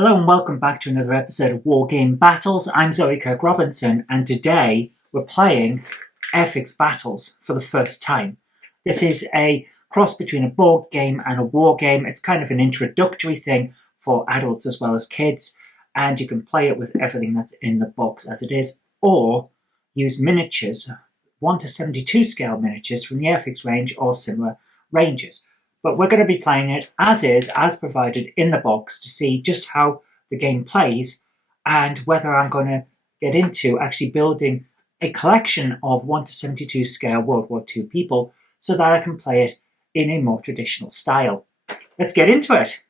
Hello and welcome back to another episode of Wargame Battles. I'm Zoe Kirk Robinson and today we're playing Airfix Battles for the first time. This is a cross between a board game and a war game. It's kind of an introductory thing for adults as well as kids, and you can play it with everything that's in the box as it is, or use miniatures, 1 to 72 scale miniatures from the Airfix range or similar ranges. But we're going to be playing it as is, as provided in the box, to see just how the game plays and whether I'm going to get into actually building a collection of 1 to 72 scale World War II people so that I can play it in a more traditional style. Let's get into it!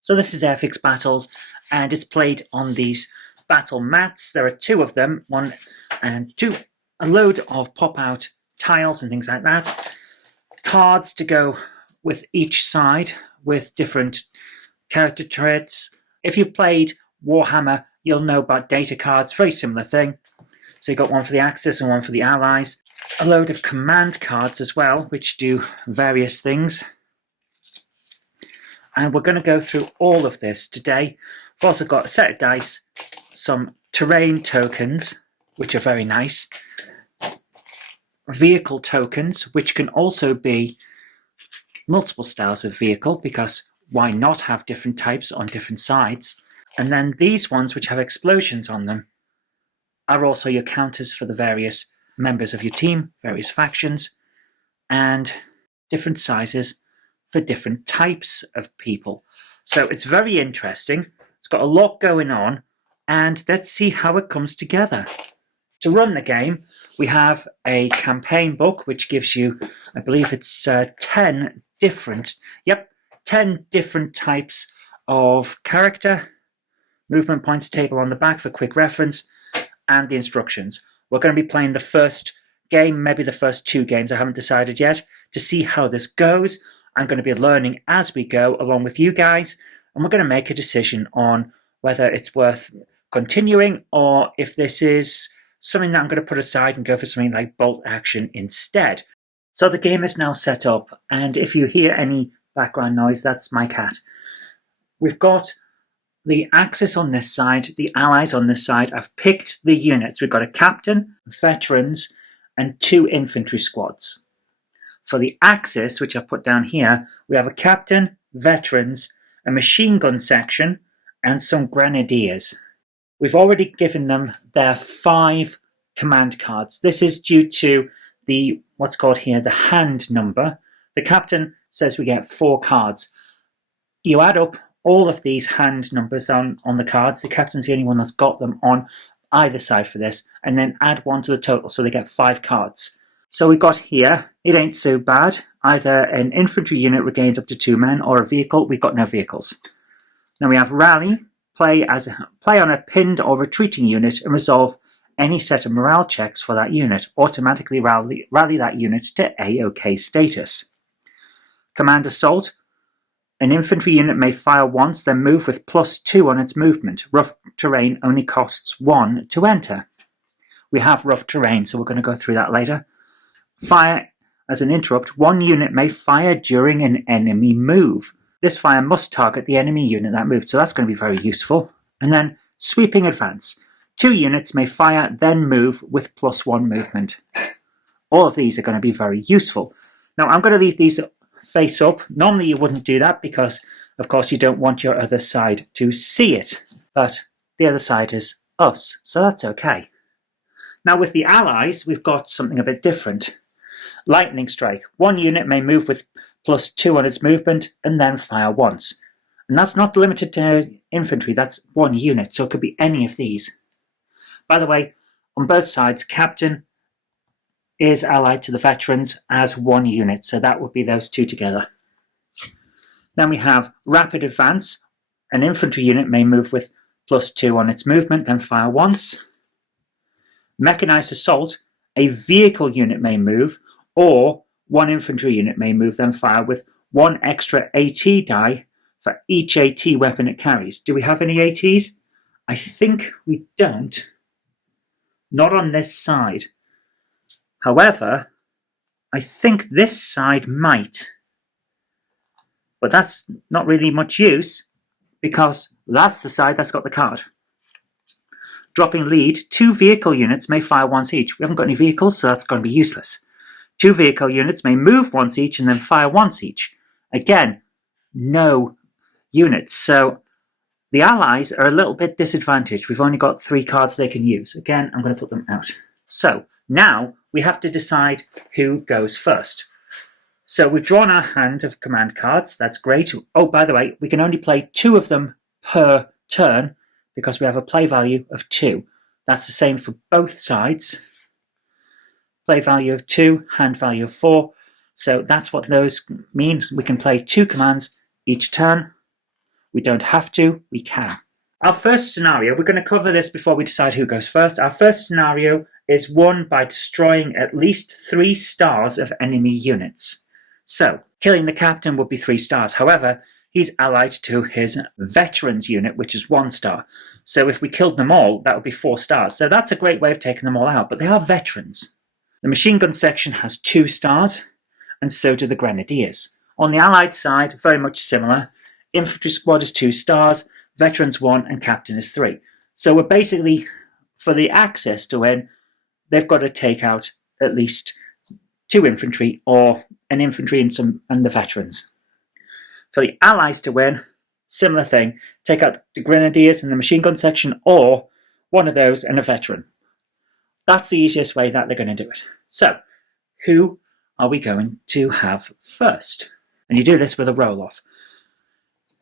So this is Airfix Battles, and it's played on these battle mats. There are 2 of them, 1 and 2, a load of pop-out tiles and things like that. Cards to go with each side with different character traits. If you've played Warhammer, you'll know about data cards, very similar thing. So you've got 1 for the Axis and 1 for the Allies. A load of command cards as well, which do various things. And we're going to go through all of this today. We've also got a set of dice, some terrain tokens, which are very nice, vehicle tokens, which can also be multiple styles of vehicle, because why not have different types on different sides? And then these ones, which have explosions on them, are also your counters for the various members of your team, various factions, and different sizes for different types of people. So it's very interesting. It's got a lot going on, and let's see how it comes together. To run the game, we have a campaign book, which gives you, I believe it's 10 different types of character, movement points table on the back for quick reference, and the instructions. We're going to be playing the first game, maybe the first 2 games, I haven't decided yet, to see how this goes. I'm going to be learning as we go along with you guys, and we're going to make a decision on whether it's worth continuing or if this is something that I'm going to put aside and go for something like bolt action instead. So the game is now set up, and if you hear any background noise, that's my cat. We've got the Axis on this side, the Allies on this side. I've picked the units. We've got a captain, veterans, and 2 infantry squads. For the Axis, which I've put down here, we have a captain, veterans, a machine gun section, and some grenadiers. We've already given them their 5 command cards. This is due to the what's called here the hand number. The captain says we get 4 cards. You add up all of these hand numbers down on the cards. The captain's the only one that's got them on either side for this, and then add 1 to the total, so they get 5 cards. So we got here, it ain't so bad. Either an infantry unit regains up to 2 men, or a vehicle. We've got no vehicles. Now we have rally, play on a pinned or retreating unit and resolve any set of morale checks for that unit. Automatically rally that unit to A-OK status. Command assault, an infantry unit may fire once, then move with +2 on its movement. Rough terrain only costs 1 to enter. We have rough terrain, so we're going to go through that later. Fire as an interrupt, 1 unit may fire during an enemy move. This fire must target the enemy unit that moved, so that's going to be very useful. And then sweeping advance. 2 units may fire, then move with +1 movement. All of these are going to be very useful. Now I'm going to leave these face up. Normally you wouldn't do that because, of course, you don't want your other side to see it. But the other side is us, so that's okay. Now with the Allies, we've got something a bit different. Lightning strike. 1 unit may move with +2 on its movement and then fire once. And that's not limited to infantry, that's 1 unit, so it could be any of these. By the way, on both sides, captain is allied to the veterans as 1 unit, so that would be those 2 together. Then we have rapid advance. An infantry unit may move with +2 on its movement, then fire once. Mechanized assault. A vehicle unit may move, or one infantry unit may move, then fire with 1 extra AT die for each AT weapon it carries. Do we have any ATs? I think we don't. Not on this side. However, I think this side might. But that's not really much use because that's the side that's got the card. Dropping lead, 2 vehicle units may fire once each. We haven't got any vehicles, so that's going to be useless. 2 vehicle units may move once each and then fire once each. Again, no units. So the allies are a little bit disadvantaged. We've only got 3 cards they can use. Again, I'm going to put them out. So now we have to decide who goes first. So we've drawn our hand of command cards. That's great. Oh, by the way, we can only play 2 of them per turn because we have a play value of 2. That's the same for both sides. Play value of 2, hand value of 4. So that's what those mean. We can play 2 commands each turn. We don't have to, we can. Our first scenario, we're going to cover this before we decide who goes first. Our first scenario is won by destroying at least 3 stars of enemy units. So, killing the captain would be 3 stars. However, he's allied to his veterans unit, which is 1 star. So if we killed them all, that would be 4 stars. So that's a great way of taking them all out, but they are veterans. The machine gun section has 2 stars, and so do the grenadiers. On the allied side, very much similar. Infantry squad is 2 stars, veterans 1, and captain is 3. So we're basically, for the Axis to win, they've got to take out at least 2 infantry or an infantry and the veterans. For the allies to win, similar thing, take out the grenadiers and the machine gun section or one of those and a veteran. That's the easiest way that they're going to do it. So, who are we going to have first? And you do this with a roll-off.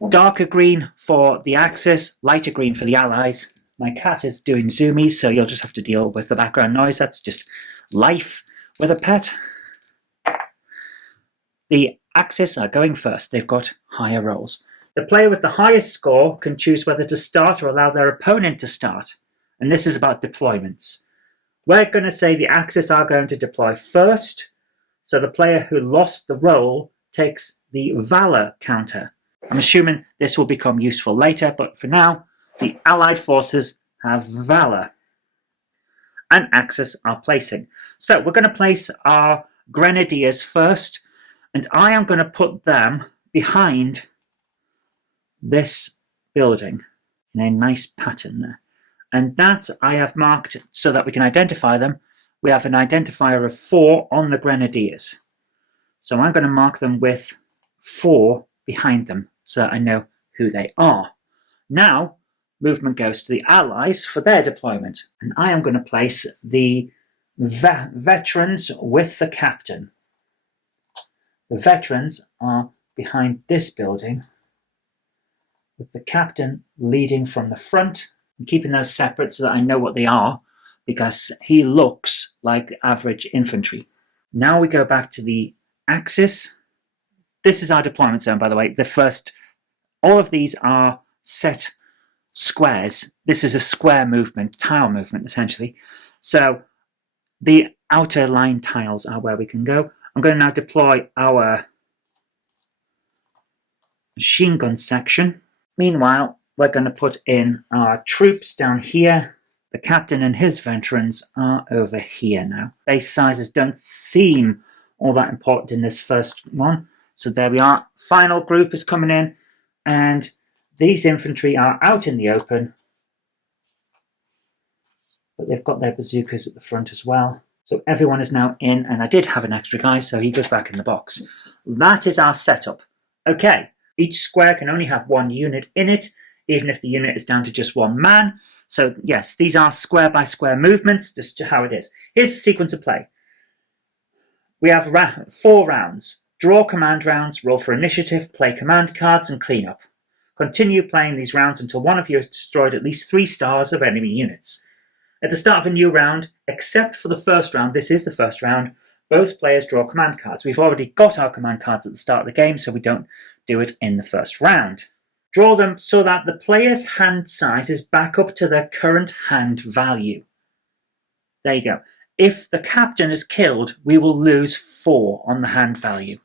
Darker green for the Axis, lighter green for the allies. My cat is doing zoomies, so you'll just have to deal with the background noise. That's just life with a pet. The Axis are going first. They've got higher rolls. The player with the highest score can choose whether to start or allow their opponent to start. And this is about deployments. We're going to say the Axis are going to deploy first. So the player who lost the roll takes the Valor counter. I'm assuming this will become useful later, but for now, the Allied forces have Valor. And Axis are placing. So we're going to place our Grenadiers first. And I am going to put them behind this building in a nice pattern there. And that I have marked so that we can identify them. We have an identifier of 4 on the Grenadiers. So I'm going to mark them with 4 behind them so that I know who they are. Now, movement goes to the Allies for their deployment. And I am going to place the veterans with the captain. The veterans are behind this building, with the captain leading from the front and keeping those separate so that I know what they are, because he looks like average infantry. Now we go back to the Axis. This is our deployment zone, by the way. All of these are set squares. This is a square movement, tile movement, essentially. So the outer line tiles are where we can go. I'm going to now deploy our machine gun section. Meanwhile, we're going to put in our troops down here. The captain and his veterans are over here now. Base sizes don't seem all that important in this first one. So there we are. Final group is coming in, and these infantry are out in the open. But they've got their bazookas at the front as well. So everyone is now in, and I did have an extra guy, so he goes back in the box. That is our setup. Okay, each square can only have 1 unit in it, even if the unit is down to just 1 man. So yes, these are square by square movements, just how it is. Here's the sequence of play. We have 4 rounds. Draw command rounds, roll for initiative, play command cards, and clean up. Continue playing these rounds until one of you has destroyed at least 3 stars of enemy units. At the start of a new round, except for the first round, this is the first round, both players draw command cards. We've already got our command cards at the start of the game, so we don't do it in the first round. Draw them so that the player's hand size is back up to their current hand value. There you go. If the captain is killed, we will lose 4 on the hand value.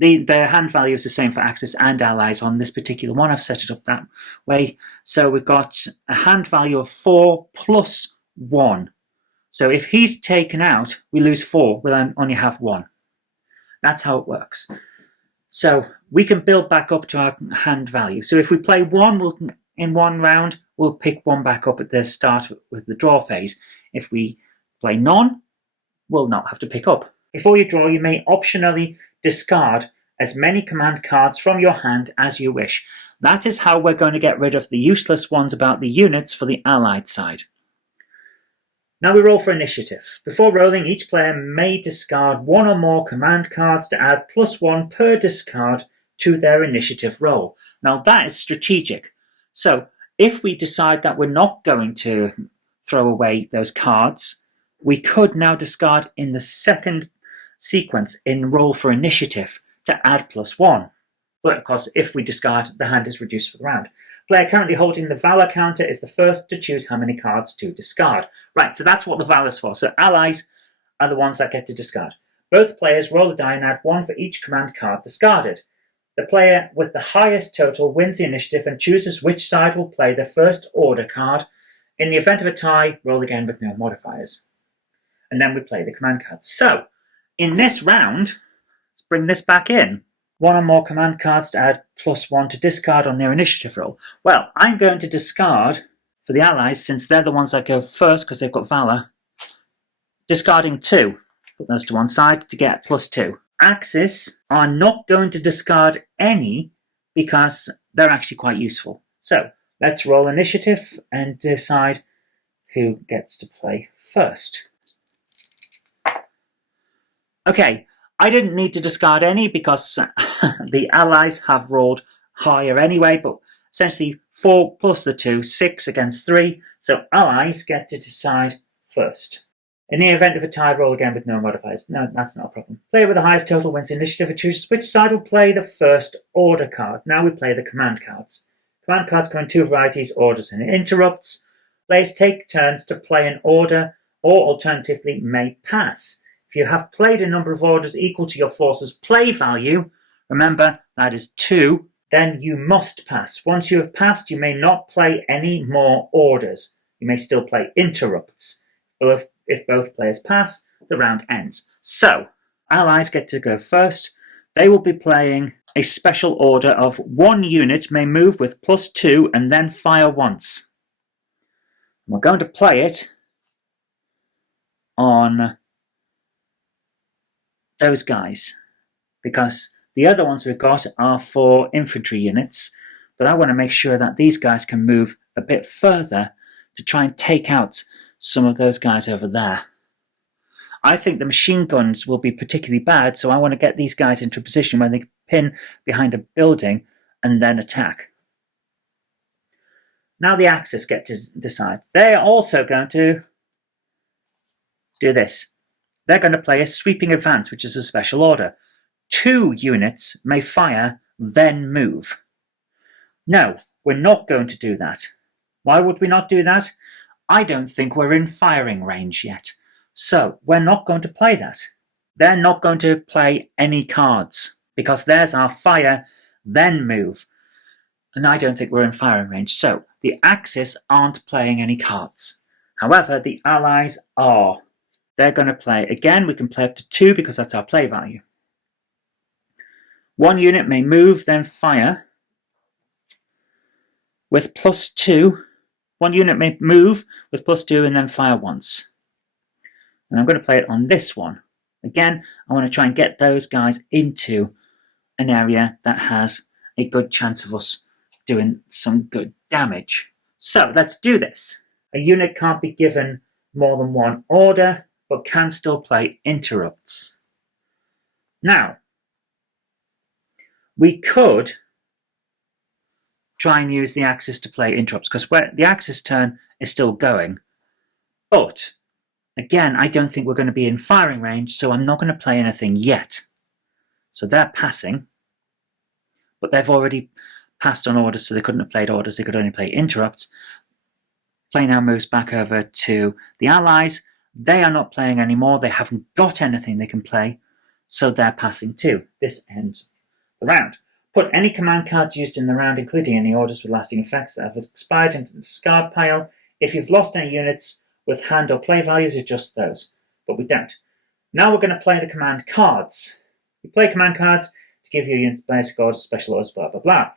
The hand value is the same for Axis and Allies on this particular one. I've set it up that way. So we've got a hand value of 4 plus 1. So if he's taken out, we lose 4. We'll only have 1. That's how it works. So we can build back up to our hand value. So if we play 1 in one round, we'll pick 1 back up at the start with the draw phase. If we play none, we'll not have to pick up. Before you draw, you may optionally discard as many command cards from your hand as you wish. That is how we're going to get rid of the useless ones about the units for the Allied side. Now we roll for initiative. Before rolling, each player may discard 1 or more command cards to add +1 per discard to their initiative roll. Now that is strategic. So if we decide that we're not going to throw away those cards, we could now discard in the second sequence in roll for initiative to add +1. But of course, if we discard, the hand is reduced for the round. Player currently holding the Valor counter is the first to choose how many cards to discard. Right, so that's what the Valor is for. So Allies are the ones that get to discard. Both players roll a die and add 1 for each command card discarded. The player with the highest total wins the initiative and chooses which side will play the first order card. In the event of a tie, roll again with no modifiers. And then we play the command cards. So, in this round, let's bring this back in. 1 or more command cards to add +1 to discard on their initiative roll. Well, I'm going to discard for the Allies, since they're the ones that go first because they've got Valor, discarding 2. Put those to one side to get +2. Axis are not going to discard any because they're actually quite useful. So, let's roll initiative and decide who gets to play first. Okay, I didn't need to discard any because the Allies have rolled higher anyway, but essentially 4 plus the 2, 6 against 3, so Allies get to decide first. In the event of a tie, roll again with no modifiers. No, that's not a problem. Player with the highest total wins the initiative and chooses which side will play the first order card. Now we play the command cards. Command cards come in 2 varieties, orders and interrupts. Players take turns to play an order, or alternatively may pass. If you have played a number of orders equal to your force's play value, remember that is 2, then you must pass. Once you have passed, you may not play any more orders. You may still play interrupts. If both players pass, the round ends. So, Allies get to go first. They will be playing a special order of 1 unit may move with +2 and then fire once. We're going to play it on those guys, because the other ones we've got are for infantry units, but I want to make sure that these guys can move a bit further to try and take out some of those guys over there. I think the machine guns will be particularly bad, so I want to get these guys into a position where they can pin behind a building and then attack. Now the Axis get to decide. They're also going to do this. They're going to play a sweeping advance, which is a special order. 2 units may fire, then move. No, we're not going to do that. Why would we not do that? I don't think we're in firing range yet. So we're not going to play that. They're not going to play any cards, because there's our fire, then move. And I don't think we're in firing range. So the Axis aren't playing any cards. However, the Allies are. They're going to play, again, we can play up to 2 because that's our play value. 1 unit may move, then fire with +2. 1 unit may move with +2 and then fire once. And I'm going to play it on this one. Again, I want to try and get those guys into an area that has a good chance of us doing some good damage. So let's do this. A unit can't be given more than 1 order, but can still play interrupts. Now, we could try and use the Axis to play interrupts, because the Axis turn is still going. But, again, I don't think we're going to be in firing range, so I'm not going to play anything yet. So they're passing, but they've already passed on orders, so they couldn't have played orders, they could only play interrupts. Play now moves back over to the Allies. They are not playing anymore. They haven't got anything they can play. so they're passing 2. This ends the round. Put any command cards used in the round, including any orders with lasting effects that have expired, into the discard pile. If you've lost any units with hand or play values, adjust those. But we don't. Now we're going to play the command cards. We play command cards to give your units basic orders, special orders, blah, blah, blah.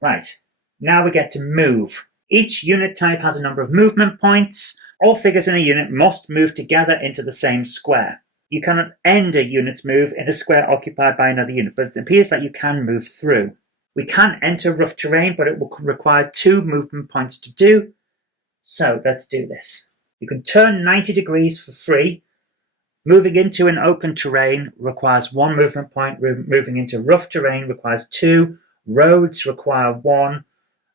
Right. Now we get to move. Each unit type has a number of movement points. All figures in a unit must move together into the same square. You cannot end a unit's move in a square occupied by another unit, but it appears that you can move through. We can enter rough terrain, but it will require 2 movement points to do. So let's do this. You can turn 90 degrees for free. Moving into an open terrain requires 1 movement point. Moving into rough terrain requires 2. Roads require 1.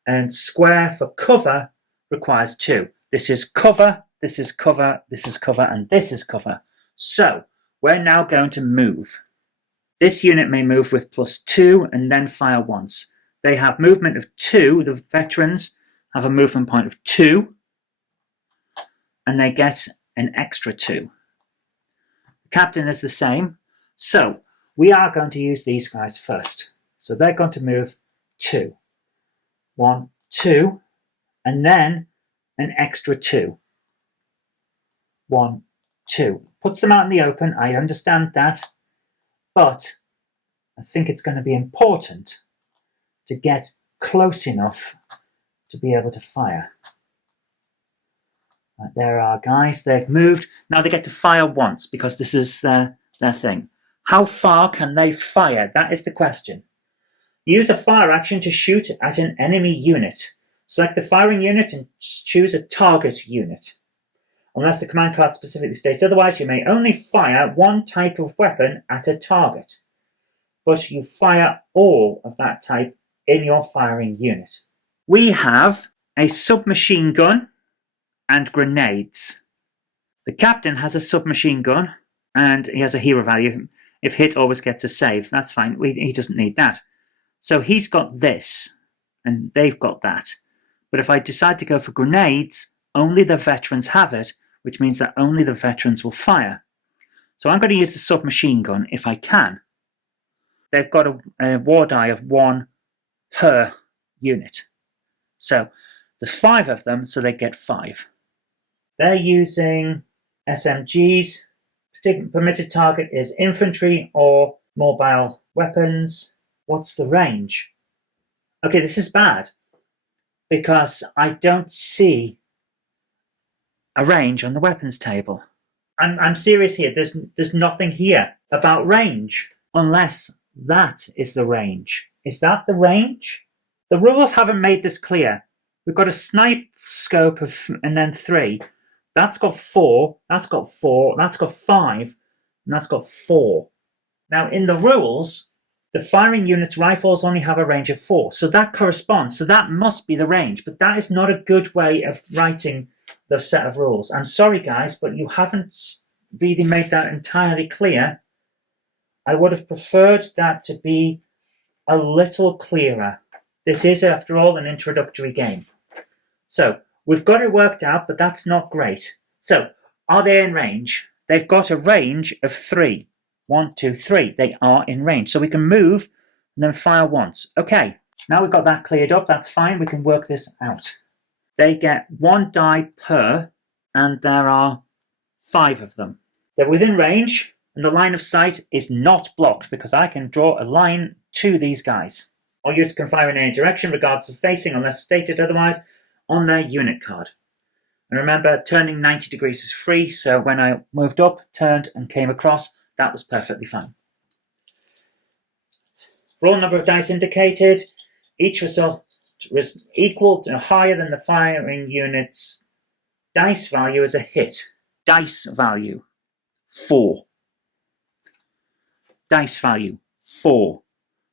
And square for cover requires 2. This is cover, this is cover, this is cover, and this is cover. So we're now going to move. This unit may move with +2 and then fire once. They have movement of 2. The veterans have a movement point of 2. And they get an extra 2. The captain is the same. So we are going to use these guys first. So they're going to move 2. 1, 2, and then an extra 2. 1, 2. Puts them out in the open, I understand that, but I think it's going to be important to get close enough to be able to fire. Right, there are guys, they've moved. Now they get to fire once because this is their thing. How far can they fire? That is the question. Use a fire action to shoot at an enemy unit. Select the firing unit and choose a target unit. Unless the command card specifically states otherwise, you may only fire 1 type of weapon at a target, but you fire all of that type in your firing unit. We have a submachine gun and grenades. The captain has a submachine gun and he has a hero value. If hit, always gets a save. That's fine. He doesn't need that. So he's got this, and they've got that. But if I decide to go for grenades, only the veterans have it, which means that only the veterans will fire. So I'm going to use the submachine gun if I can. They've got a war die of 1 per unit. So there's 5 of them, so they get 5. They're using SMGs. Permitted target is infantry or mobile weapons. What's the range? Okay, this is bad because I don't see a range on the weapons table. I'm serious here. There's nothing here about range unless that is the range. Is that the range? The rules haven't made this clear. We've got a snipe scope of and then 3. That's got 4. That's got 4. That's got 5. And that's got 4. Now in the rules, the firing unit's rifles only have a range of 4, so that corresponds. So that must be the range, but that is not a good way of writing the set of rules. I'm sorry, guys, but you haven't really made that entirely clear. I would have preferred that to be a little clearer. This is, after all, an introductory game. So we've got it worked out, but that's not great. So are they in range? They've got a range of 3. 1, 2, 3. They are in range. So we can move and then fire once. Okay, now we've got that cleared up. That's fine. We can work this out. They get 1 die per, and there are 5 of them. They're within range, and the line of sight is not blocked because I can draw a line to these guys. All units can fire in any direction, regardless of facing, unless stated otherwise, on their unit card. And remember, turning 90 degrees is free, so when I moved up, turned, and came across, that was perfectly fine. Raw number of dice indicated. Each result was equal to higher than the firing unit's dice value as a hit. Dice value, 4. Dice value, 4.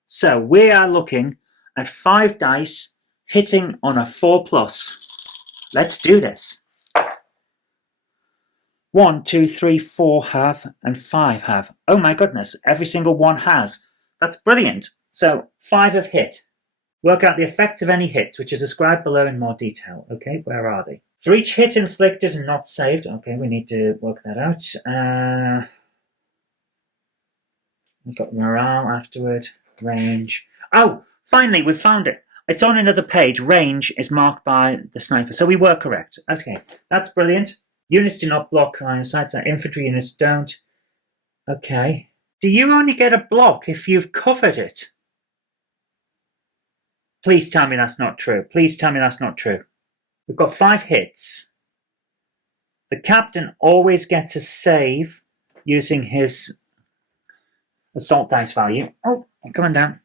So we are looking at 5 dice hitting on a 4+. Let's do this. 1, 2, 3, 4 have, and 5 have. Oh my goodness, every single one has. That's brilliant. So 5 have hit. Work out the effects of any hits, which are described below in more detail. Okay, where are they? For each hit inflicted and not saved, okay, we need to work that out. We've got morale afterward, range. Oh, finally, we found it. It's on another page. Range is marked by the sniper, so we were correct. Okay, that's brilliant. Units do not block line of sight, so infantry units don't. Okay. Do you only get a block if you've covered it? Please tell me that's not true. Please tell me that's not true. We've got 5 hits. The captain always gets a save using his assault dice value. Oh, come on down.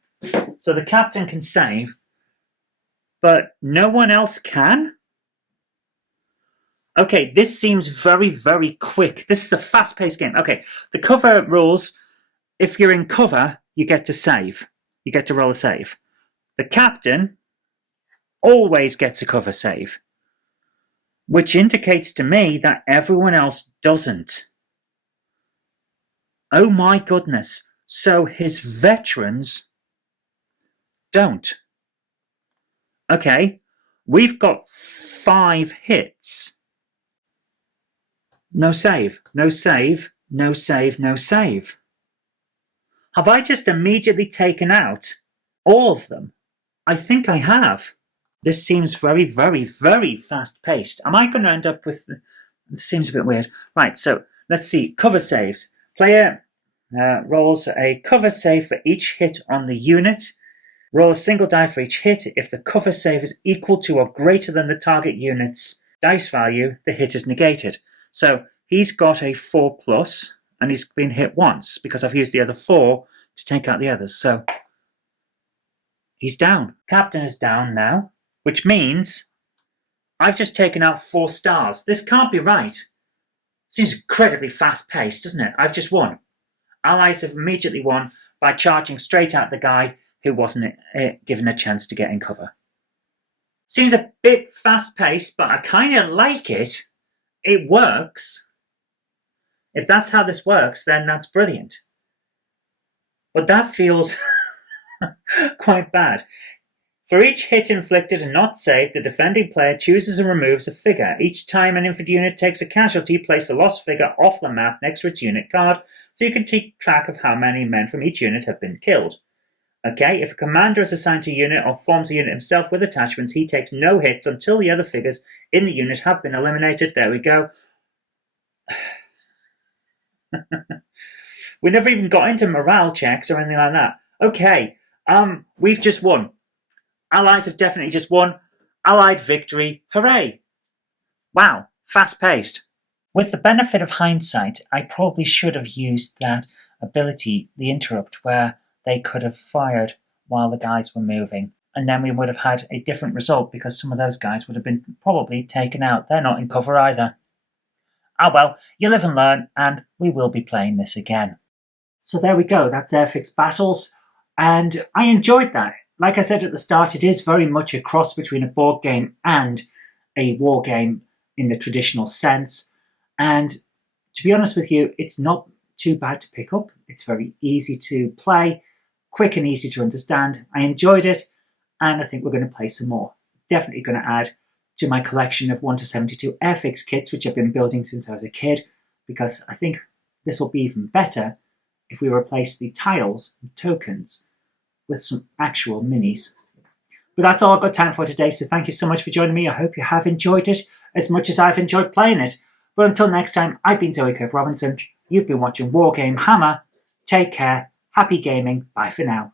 So the captain can save, but no one else can? Okay, this seems very, very quick. This is a fast-paced game. Okay, the cover rules, if you're in cover, you get to save. You get to roll a save. The captain always gets a cover save, which indicates to me that everyone else doesn't. Oh my goodness. So his veterans don't. Okay, we've got 5 hits. No save, no save, no save, no save. Have I just immediately taken out all of them? I think I have. This seems very, very, very fast-paced. Am I going to end up with... It seems a bit weird. Right, so let's see. Cover saves. Player rolls a cover save for each hit on the unit. Roll a single die for each hit. If the cover save is equal to or greater than the target unit's dice value, the hit is negated. So he's got a 4+, and he's been hit once because I've used the other 4 to take out the others. So he's down. Captain is down now, which means I've just taken out 4 stars. This can't be right. Seems incredibly fast-paced, doesn't it? I've just won. Allies have immediately won by charging straight at the guy who wasn't given a chance to get in cover. Seems a bit fast-paced, but I kind of like it. It works. If that's how this works, then that's brilliant. But that feels quite bad. For each hit inflicted and not saved, the defending player chooses and removes a figure. Each time an infantry unit takes a casualty, place the lost figure off the map next to its unit card, so you can keep track of how many men from each unit have been killed. Okay, if a commander is assigned to a unit or forms a unit himself with attachments, he takes no hits until the other figures in the unit have been eliminated. There we go. We never even got into morale checks or anything like that. Okay, we've just won. Allies have definitely just won. Allied victory. Hooray! Wow, fast-paced. With the benefit of hindsight, I probably should have used that ability, the interrupt, where they could have fired while the guys were moving. And then we would have had a different result because some of those guys would have been probably taken out. They're not in cover either. Ah well, you live and learn, and we will be playing this again. So there we go, that's Airfix Battles, and I enjoyed that. Like I said at the start, it is very much a cross between a board game and a war game in the traditional sense. And to be honest with you, it's not too bad to pick up. It's very easy to play, quick and easy to understand. I enjoyed it, and I think we're going to play some more. Definitely going to add to my collection of 1 to 72 Airfix kits, which I've been building since I was a kid, because I think this will be even better if we replace the tiles and tokens with some actual minis. But that's all I've got time for today, so thank you so much for joining me. I hope you have enjoyed it as much as I've enjoyed playing it. But until next time, I've been Zoe Kirk Robinson. You've been watching Wargame Hammer. Take care. Happy gaming. Bye for now.